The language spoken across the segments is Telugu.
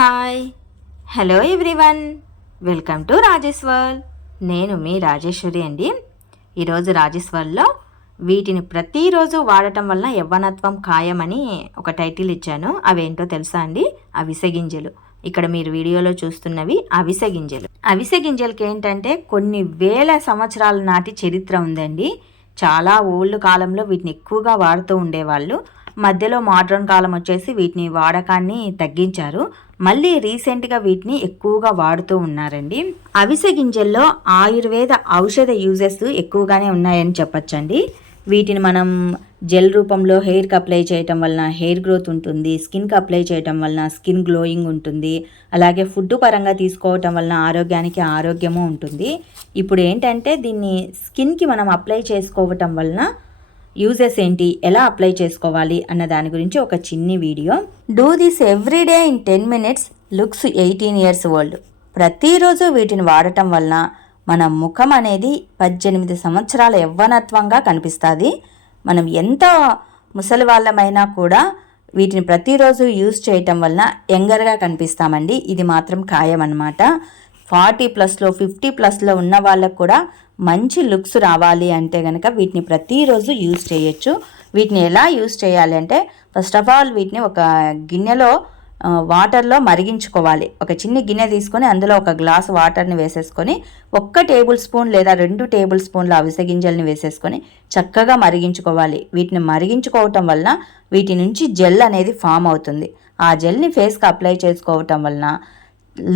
Hi hello everyone, welcome to Rajesh world. నేను మీ రాజేశ్వరి అండి. ఈరోజు రాజేష్ వరల్డ్లో వీటిని ప్రతిరోజు వాడటం వలన యవ్వనత్వం ఖాయమని ఒక టైటిల్ ఇచ్చాను. అవేంటో తెలుసా అండి? అవిసె గింజలు. ఇక్కడ మీరు వీడియోలో చూస్తున్నవి అవిసె గింజలు. అవిసె గింజలకి ఏంటంటే కొన్ని వేల సంవత్సరాల నాటి చరిత్ర ఉందండి. చాలా ఓల్డ్ కాలంలో వీటిని ఎక్కువగా వాడుతూ ఉండేవాళ్ళు. మధ్యలో మోడ్రన్ కాలం వచ్చేసి వీటిని వాడకాన్ని తగ్గించారు. మళ్ళీ రీసెంట్గా వీటిని ఎక్కువగా వాడుతూ ఉన్నారండి. అవిసె గింజల్లో ఆయుర్వేద ఔషధ యూజెస్ ఎక్కువగానే ఉన్నాయని చెప్పచ్చండి. వీటిని మనం జెల్ రూపంలో హెయిర్కి అప్లై చేయటం వలన హెయిర్ గ్రోత్ ఉంటుంది, స్కిన్కి అప్లై చేయటం వలన స్కిన్ గ్లోయింగ్ ఉంటుంది, అలాగే ఫుడ్ పరంగా తీసుకోవటం వలన ఆరోగ్యానికి ఆరోగ్యము ఉంటుంది. ఇప్పుడు ఏంటంటే దీన్ని స్కిన్కి మనం అప్లై చేసుకోవటం వలన యూజెస్ ఏంటి, ఎలా అప్లై చేసుకోవాలి అన్న దాని గురించి ఒక చిన్ని video. Do this everyday in 10 minutes, looks 18 years old. ప్రతిరోజు వీటిని వాడటం వలన మన ముఖం అనేది 18 సంవత్సరాల యవ్వనత్వంగా కనిపిస్తుంది. మనం ఎంత ముసలి వాళ్ళమైనా కూడా వీటిని ప్రతిరోజు యూజ్ చేయటం వలన యంగర్గా కనిపిస్తామండి. ఇది మాత్రం ఖాయం అన్నమాట. 40+లో 50+లో ఉన్న వాళ్ళకు కూడా మంచి లుక్స్ రావాలి అంటే కనుక వీటిని ప్రతిరోజు యూజ్ చేయొచ్చు. వీటిని ఎలా యూజ్ చేయాలి అంటే, ఫస్ట్ ఆఫ్ ఆల్ వీటిని ఒక గిన్నెలో వాటర్లో మరిగించుకోవాలి. ఒక చిన్న గిన్నె తీసుకొని అందులో ఒక గ్లాస్ వాటర్ని వేసేసుకొని 1 టేబుల్ స్పూన్ లేదా 2 టేబుల్ స్పూన్ల అవిసె గింజల్ని వేసేసుకొని చక్కగా మరిగించుకోవాలి. వీటిని మరిగించుకోవటం వలన వీటి నుంచి జెల్ అనేది ఫామ్ అవుతుంది. ఆ జెల్ని ఫేస్కి అప్లై చేసుకోవటం వలన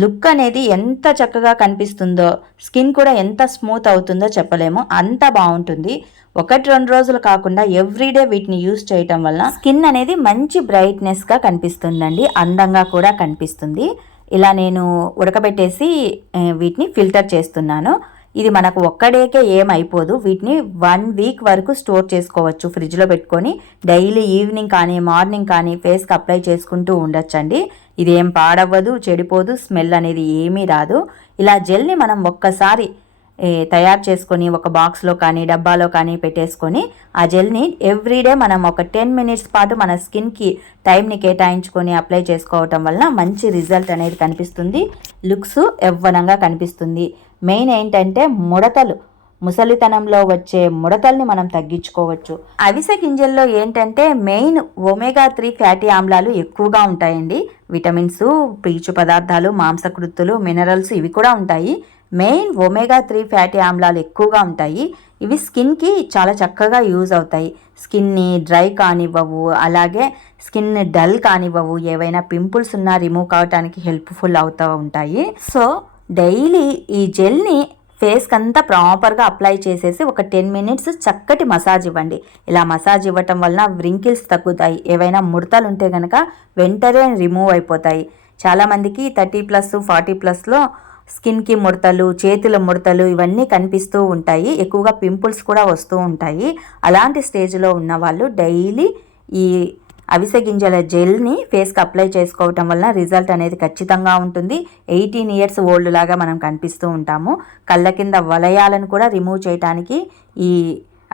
లుక్ అనేది ఎంత చక్కగా కనిపిస్తుందో, స్కిన్ కూడా ఎంత స్మూత్ అవుతుందో చెప్పలేము, అంత బాగుంటుంది. 1-2 రోజులు కాకుండా ఎవ్రీడే వీటిని యూజ్ చేయటం వల్ల స్కిన్ అనేది మంచి బ్రైట్నెస్గా కనిపిస్తుందండి, అందంగా కూడా కనిపిస్తుంది. ఇలా నేను ఉడకబెట్టేసి వీటిని ఫిల్టర్ చేస్తున్నాను. ఇది మనకు ఒక్కడేకే ఏమైపోదు. వీటిని 1 week వరకు స్టోర్ చేసుకోవచ్చు ఫ్రిడ్జ్లో పెట్టుకొని. డైలీ ఈవినింగ్ కానీ మార్నింగ్ కానీ ఫేస్కి అప్లై చేసుకుంటూ ఉండొచ్చండి. ఇదేం పాడవ్వదు, చెడిపోదు, స్మెల్ అనేది ఏమీ రాదు. ఇలా జెల్ని మనం ఒక్కసారి తయారు చేసుకొని ఒక బాక్స్లో కానీ డబ్బాలో కానీ పెట్టేసుకొని ఆ జెల్ని ఎవ్రీడే మనం ఒక 10 minutes పాటు మన స్కిన్కి టైంని కేటాయించుకొని అప్లై చేసుకోవటం వలన మంచి రిజల్ట్ అనేది కనిపిస్తుంది. లుక్స్ యవ్వనంగా కనిపిస్తుంది. మెయిన్ ఏంటంటే ముడతలు, ముసలితనంలో వచ్చే ముడతల్ని మనం తగ్గించుకోవచ్చు. అవిసె గింజల్లో ఏంటంటే మెయిన్ ఒమేగా-3 ఫ్యాటీ ఆమ్లాలు ఎక్కువగా ఉంటాయండి. విటమిన్స్, పీచు పదార్థాలు, మాంసకృత్తులు, మినరల్స్ ఇవి కూడా ఉంటాయి. మెయిన్ ఒమేగా-3 ఫ్యాటీ ఆమ్లాలు ఎక్కువగా ఉంటాయి. ఇవి స్కిన్కి చాలా చక్కగా యూజ్ అవుతాయి. స్కిన్ని డ్రై కానివ్వవు, అలాగే స్కిన్ డల్ కానివ్వవు, ఏవైనా పింపుల్స్ ఉన్నా రిమూవ్ కావడానికి హెల్ప్ఫుల్ అవుతూ ఉంటాయి. సో డైలీ ఈ జెల్ని ఫేస్కి అంతా ప్రాపర్గా అప్లై చేసేసి ఒక 10 minutes చక్కటి మసాజ్ ఇవ్వండి. ఇలా మసాజ్ ఇవ్వటం వలన వ్రింకిల్స్ తగ్గుతాయి. ఏవైనా ముడతలు ఉంటే కనుక వెంటనే రిమూవ్ అయిపోతాయి. చాలామందికి 30+, 40+లో స్కిన్కి ముడతలు, చేతుల ముడతలు ఇవన్నీ కనిపిస్తూ ఉంటాయి. ఎక్కువగా పింపుల్స్ కూడా వస్తూ ఉంటాయి. అలాంటి స్టేజ్లో ఉన్న వాళ్ళు డైలీ ఈ అవిసె గింజల జెల్ని ఫేస్కి అప్లై చేసుకోవటం వలన రిజల్ట్ అనేది ఖచ్చితంగా ఉంటుంది. 18 years ఓల్డ్ లాగా మనం కనిపిస్తూ ఉంటాము. కళ్ళ కింద వలయాలను కూడా రిమూవ్ చేయడానికి ఈ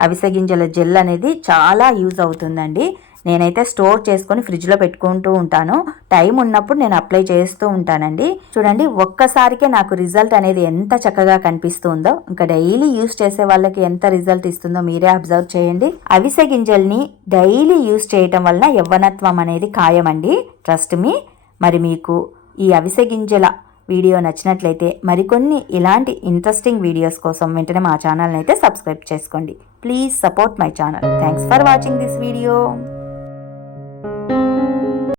అవిసె గింజల జెల్ అనేది చాలా యూజ్ అవుతుందండి. నేనైతే స్టోర్ చేసుకొని ఫ్రిడ్జ్లో పెట్టుకుంటూ ఉంటాను. టైం ఉన్నప్పుడు నేను అప్లై చేస్తూ ఉంటానండి. చూడండి, ఒక్కసారికే నాకు రిజల్ట్ అనేది ఎంత చక్కగా కనిపిస్తుందో, ఇంకా డైలీ యూజ్ చేసే వాళ్ళకి ఎంత రిజల్ట్ ఇస్తుందో మీరే అబ్జర్వ్ చేయండి. అవిసె గింజల్ని డైలీ యూజ్ చేయటం వలన యవ్వనత్వం అనేది ఖాయమండి, ట్రస్ట్ మీ. మరి మీకు ఈ అవిసె గింజల వీడియో నచ్చినట్లయితే మరికొన్ని ఇలాంటి ఇంట్రెస్టింగ్ వీడియోస్ కోసం వెంటనే మా ఛానల్ని అయితే సబ్స్క్రైబ్ చేసుకోండి. Please support my channel. Thanks for watching this video.